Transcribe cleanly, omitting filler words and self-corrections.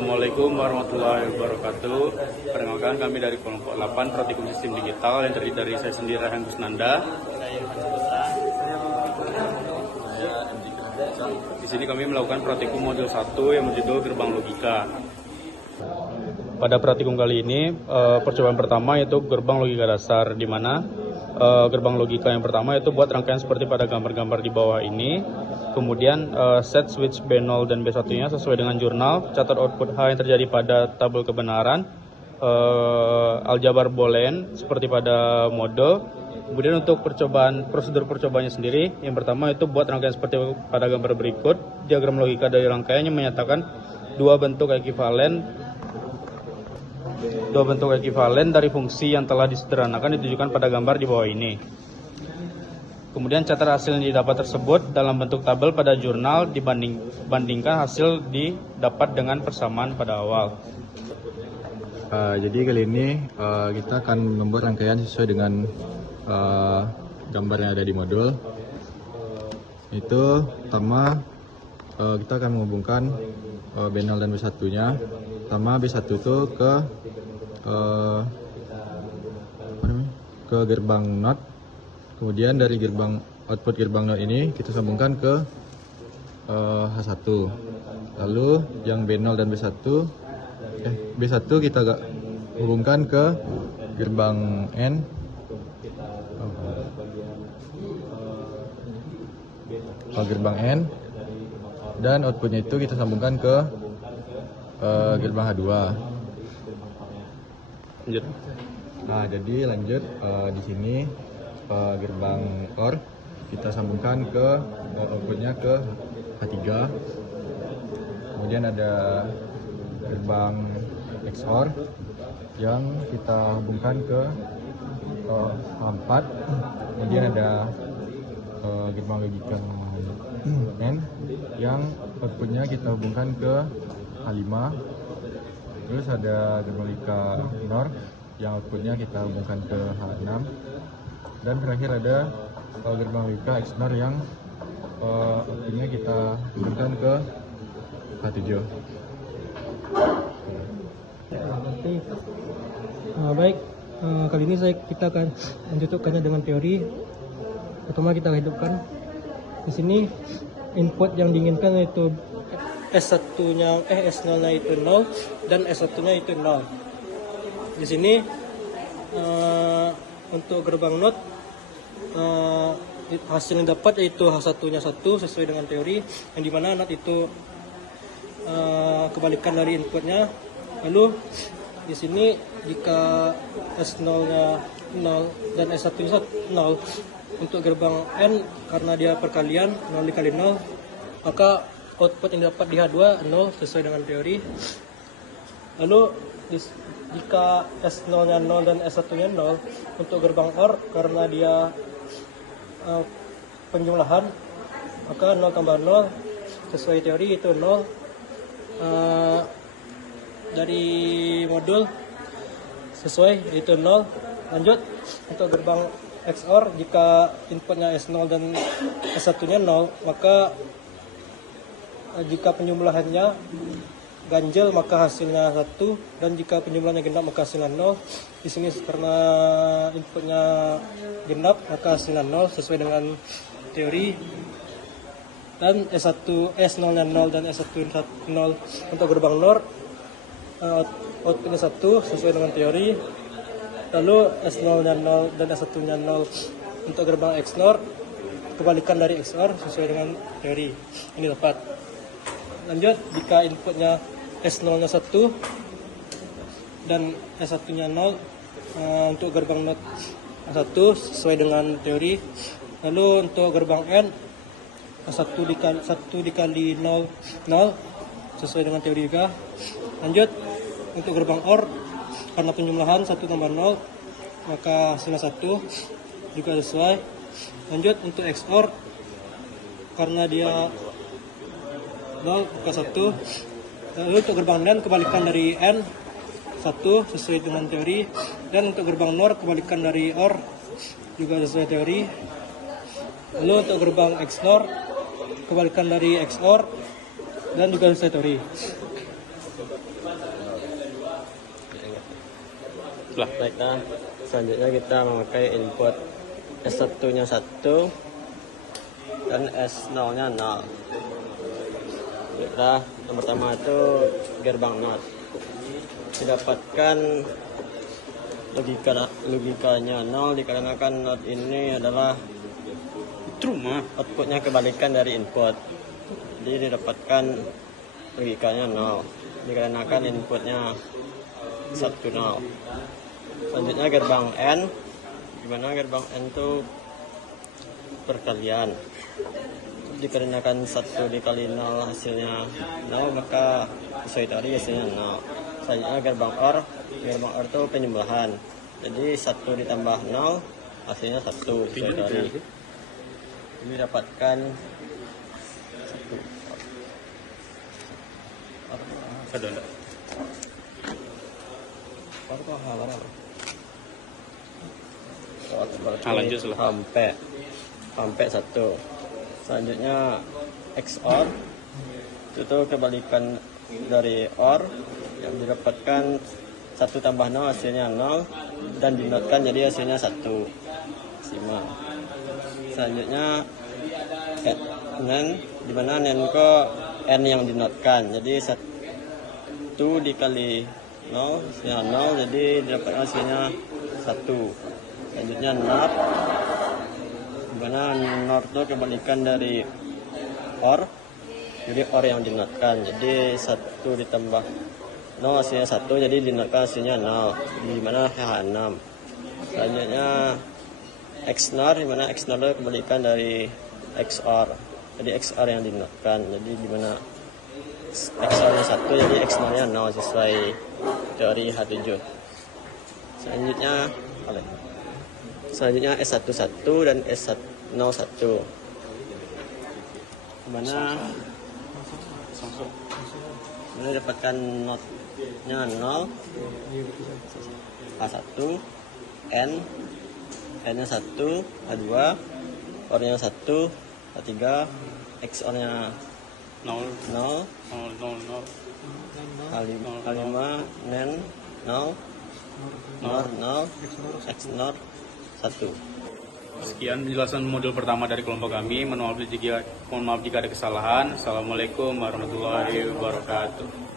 Assalamualaikum warahmatullahi wabarakatuh. Perkenalkan kami dari kelompok 8 Praktikum Sistem Digital yang terdiri dari saya sendiri Raihan Kusnanda. Di sini kami melakukan praktikum modul 1 yang berjudul Gerbang Logika. Pada praktikum kali ini percobaan pertama yaitu gerbang logika dasar, di mana gerbang logika yang pertama yaitu buat rangkaian seperti pada gambar-gambar di bawah ini. Kemudian set switch B0 dan B1-nya sesuai dengan jurnal, catat output H yang terjadi pada tabel kebenaran, aljabar boolean seperti pada model. Kemudian untuk prosedur percobaannya sendiri, yang pertama itu buat rangkaian seperti pada gambar berikut. Diagram logika dari rangkaiannya menyatakan dua bentuk ekivalen dari fungsi yang telah disederhanakan ditujukan pada gambar di bawah ini. Kemudian catat hasil yang didapat tersebut dalam bentuk tabel pada jurnal dibandingkan hasil didapat dengan persamaan pada awal. Jadi kali ini kita akan membuat rangkaian sesuai dengan gambar yang ada di modul. Itu pertama kita akan menghubungkan B0 dan B1-nya. Pertama B1 itu ke gerbang NOT. Kemudian dari output gerbang NOT ini kita sambungkan ke H1. Lalu yang B0 dan B1 kita hubungkan ke gerbang N. Gerbang N, dan outputnya itu kita sambungkan ke gerbang H2. Lanjut. Nah, jadi lanjut di sini gerbang OR kita sambungkan ke outputnya ke H3. Kemudian ada gerbang XOR yang kita hubungkan ke H4. Kemudian ada gerbang logika N yang outputnya kita hubungkan ke H5. Terus ada gerbang logika NOR yang outputnya kita hubungkan ke H6. Dan terakhir ada gerbang logika XNOR yang outputnya kita hubungkan ke H7. Baik, kali ini kita akan mencocokkannya dengan teori. Pertama kita hidupkan di sini input yang diinginkan yaitu S0-nya itu 0 dan S1-nya itu 0. Di sini untuk gerbang NOT hasil yang dapat yaitu H1-nya 1 sesuai dengan teori, yang dimana NOT itu kebalikan dari inputnya. Lalu di sini jika S0-nya 0 dan S1-nya 0, untuk gerbang N karena dia perkalian 0 dikali 0, maka output yang dapat di H2 0 sesuai dengan teori. Lalu jika S0-nya 0 dan S1-nya 0, untuk gerbang OR karena dia penjumlahan, maka 0 tambah 0 sesuai teori itu 0. Dari modul sesuai itu 0. Lanjut untuk gerbang XOR, jika inputnya S0 dan S1-nya 0, maka jika penjumlahannya ganjil maka hasilnya 1, dan jika penjumlahannya genap maka hasilnya 0. Di sini karena inputnya genap maka hasilnya 0 sesuai dengan teori. Dan S0-nya 0 dan S1-nya 0 untuk gerbang NOR, outputnya 1 sesuai dengan teori. Lalu S0-nya 0 dan S1-nya 0 untuk gerbang XNOR, kebalikan dari XOR sesuai dengan teori. Ini dapat. Lanjut, jika inputnya S0-nya 1 dan S1-nya 0 untuk gerbang NOT 1 sesuai dengan teori. Lalu untuk gerbang N 1 dikali 0 sesuai dengan teori juga. Lanjut untuk gerbang OR karena penjumlahan 1 tambah 0 maka hasilnya 1 juga sesuai. Lanjut untuk XOR karena dia 0 maka 1. Lalu untuk gerbang NAND kebalikan dari N 1 sesuai dengan teori. Dan untuk gerbang NOR kebalikan dari OR juga sesuai teori. Lalu untuk gerbang XNOR kebalikan dari XOR dan juga sesuai teori. Baiklah. Baiklah, selanjutnya kita memakai input S1-nya 1 dan S0-nya 0. Baiklah, yang pertama itu gerbang NOT. Didapatkan logikanya 0 dikarenakan NOT ini adalah outputnya kebalikan dari input. Jadi didapatkan logikanya 0 dikarenakan inputnya 1 0. Selanjutnya gerbang N, dimana gerbang N itu perkalian. Dikarenakan 1 dikali 0 hasilnya 0, maka sesuai tadi hasilnya 0. Selanjutnya gerbang OR itu penyembelahan. Jadi 1 ditambah 0 hasilnya 1 sesuai tadi. Ini dapatkan 1. Lanjut lah. Sampai 1. Selanjutnya XOR itu kebalikan dari OR, yang didapatkan 1 tambah 0 hasilnya 0 dan dinotkan jadi hasilnya 1. Simak. Selanjutnya NAND, dimana NAND ke N yang dinotkan, jadi 1 dikali 0 hasilnya 0, jadi didapatkan hasilnya 1. Selanjutnya NOT, dimana NOT itu kebalikan dari OR, jadi OR yang dinotkan, jadi 1 ditambah 0 hasilnya 1, jadi dinotkan hasilnya 0, dimana H6. Selanjutnya XNOR, dimana XNOR itu kebalikan dari XOR, jadi XOR yang dinotkan, jadi dimana XOR-nya 1, jadi XNOR-nya 0 sesuai teori H7. Selanjutnya S11 dan S01, dimana dapatkan notnya 0, H1, N-nya 1, H2, OR-nya 1, H3, XOR-nya 0, H5, NAND 0, NOR 0, XNOR 1. Sekian penjelasan modul pertama dari kelompok kami. Mohon maaf jika ada kesalahan. Assalamualaikum warahmatullahi wabarakatuh.